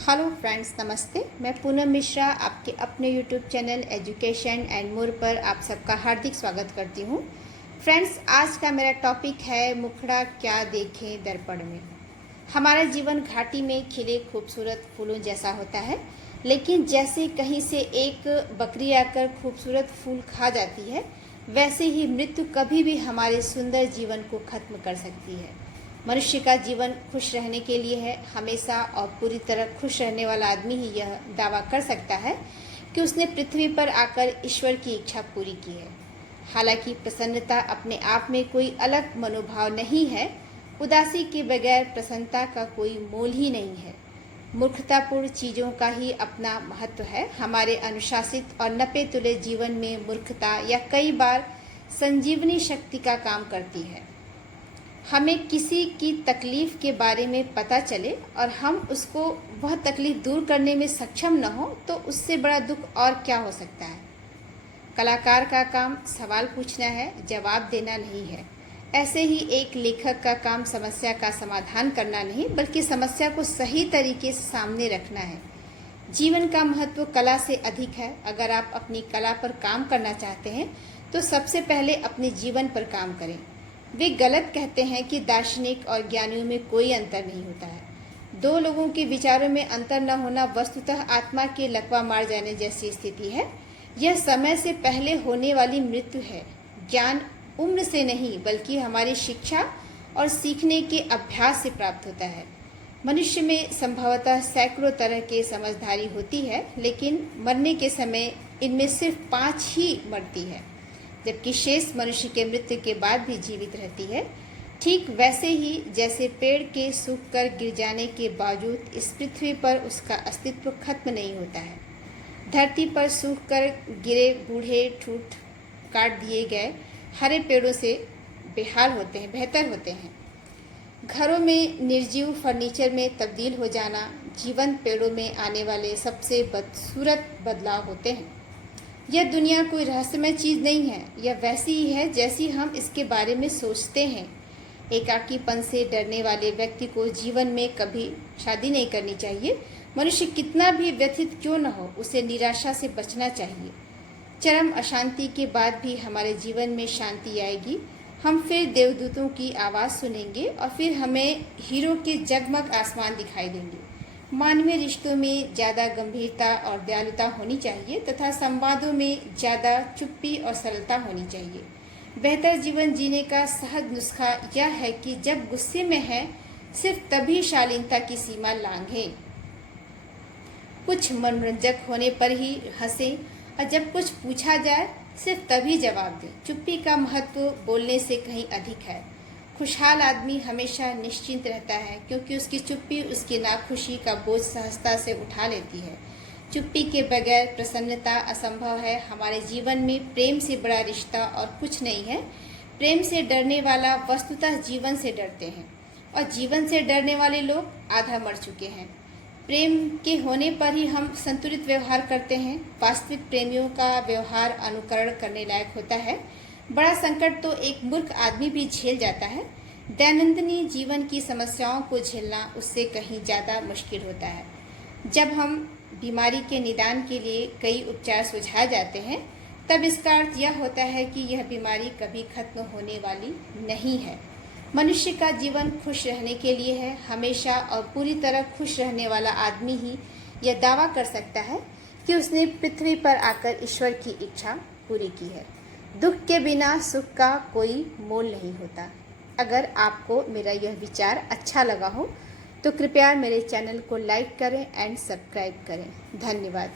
Hello friends, नमस्ते। मैं पूनम मिश्रा आपके अपने YouTube channel education and more पर आप सबका हार्दिक स्वागत करती हूँ। फ्रेंड्स, आज का मेरा टॉपिक है मुखड़ा क्या देखें दर्पण में। हमारा जीवन घाटी में खिले खूबसूरत फूलों जैसा होता है, लेकिन जैसे कहीं से एक बकरी आकर खूबसूरत फूल खा जाती है, वैसे ही मृत्यु कभी भी हमारे सुंदर जीवन को खत्म कर सकती है। मनुष्य का जीवन खुश रहने के लिए है। हमेशा और पूरी तरह खुश रहने वाला आदमी ही यह दावा कर सकता है कि उसने पृथ्वी पर आकर ईश्वर की इच्छा पूरी की है। हालांकि प्रसन्नता अपने आप में कोई अलग मनोभाव नहीं है। उदासी के बगैर प्रसन्नता का कोई मोल ही नहीं है। मूर्खतापूर्ण चीज़ों का ही अपना महत्व है। हमारे अनुशासित और नपे तुले जीवन में मूर्खता या कई बार संजीवनी शक्ति का काम करती है। हमें किसी की तकलीफ़ के बारे में पता चले और हम उसको वह तकलीफ़ दूर करने में सक्षम न हो, तो उससे बड़ा दुख और क्या हो सकता है। कलाकार का काम सवाल पूछना है, जवाब देना नहीं है। ऐसे ही एक लेखक का काम समस्या का समाधान करना नहीं, बल्कि समस्या को सही तरीके से सामने रखना है। जीवन का महत्व कला से अधिक है। अगर आप अपनी कला पर काम करना चाहते हैं तो सबसे पहले अपने जीवन पर काम करें। वे गलत कहते हैं कि दार्शनिक और ज्ञानियों में कोई अंतर नहीं होता है। दो लोगों के विचारों में अंतर न होना वस्तुतः आत्मा के लकवा मार जाने जैसी स्थिति है। यह समय से पहले होने वाली मृत्यु है। ज्ञान उम्र से नहीं, बल्कि हमारी शिक्षा और सीखने के अभ्यास से प्राप्त होता है। मनुष्य में संभवतः सैकड़ों तरह की समझदारी होती है, लेकिन मरने के समय इनमें सिर्फ 5 ही मरती है, जबकि शेष मनुष्य के मृत्यु के बाद भी जीवित रहती है। ठीक वैसे ही जैसे पेड़ के सूखकर गिर जाने के बावजूद इस पृथ्वी पर उसका अस्तित्व खत्म नहीं होता है। धरती पर सूखकर गिरे बूढ़े ठूठ काट दिए गए हरे पेड़ों से बेहतर होते हैं। घरों में निर्जीव फर्नीचर में तब्दील हो जाना जीवंत पेड़ों में आने वाले सबसे बदसूरत बदलाव होते हैं। यह दुनिया कोई रहस्यमय चीज़ नहीं है। यह वैसी ही है जैसी हम इसके बारे में सोचते हैं। एकाकीपन से डरने वाले व्यक्ति को जीवन में कभी शादी नहीं करनी चाहिए। मनुष्य कितना भी व्यथित क्यों न हो, उसे निराशा से बचना चाहिए। चरम अशांति के बाद भी हमारे जीवन में शांति आएगी। हम फिर देवदूतों की आवाज़ सुनेंगे और फिर हमें हीरो के जगमग आसमान दिखाई देंगे। मानवीय रिश्तों में ज़्यादा गंभीरता और दयालुता होनी चाहिए तथा संवादों में ज़्यादा चुप्पी और सरलता होनी चाहिए। बेहतर जीवन जीने का सहज नुस्खा यह है कि जब गुस्से में है सिर्फ तभी शालीनता की सीमा लांघें। कुछ मनोरंजक होने पर ही हंसें और जब कुछ पूछा जाए सिर्फ तभी जवाब दें। चुप्पी का महत्व बोलने से कहीं अधिक है। खुशहाल आदमी हमेशा निश्चिंत रहता है, क्योंकि उसकी चुप्पी उसकी नाखुशी का बोझ सहजता से उठा लेती है। चुप्पी के बगैर प्रसन्नता असंभव है। हमारे जीवन में प्रेम से बड़ा रिश्ता और कुछ नहीं है। प्रेम से डरने वाला वस्तुतः जीवन से डरते हैं, और जीवन से डरने वाले लोग आधा मर चुके हैं। प्रेम के होने पर ही हम संतुलित व्यवहार करते हैं। वास्तविक प्रेमियों का व्यवहार अनुकरण करने लायक होता है। बड़ा संकट तो एक मूर्ख आदमी भी झेल जाता है। दैनंदिनी जीवन की समस्याओं को झेलना उससे कहीं ज़्यादा मुश्किल होता है। जब हम बीमारी के निदान के लिए कई उपचार सुझाए जाते हैं, तब इसका अर्थ यह होता है कि यह बीमारी कभी खत्म होने वाली नहीं है। मनुष्य का जीवन खुश रहने के लिए है। हमेशा और पूरी तरह खुश रहने वाला आदमी ही यह दावा कर सकता है कि उसने पृथ्वी पर आकर ईश्वर की इच्छा पूरी की है। दुख के बिना सुख का कोई मोल नहीं होता। अगर आपको मेरा यह विचार अच्छा लगा हो तो कृपया मेरे चैनल को लाइक करें एंड सब्सक्राइब करें। धन्यवाद।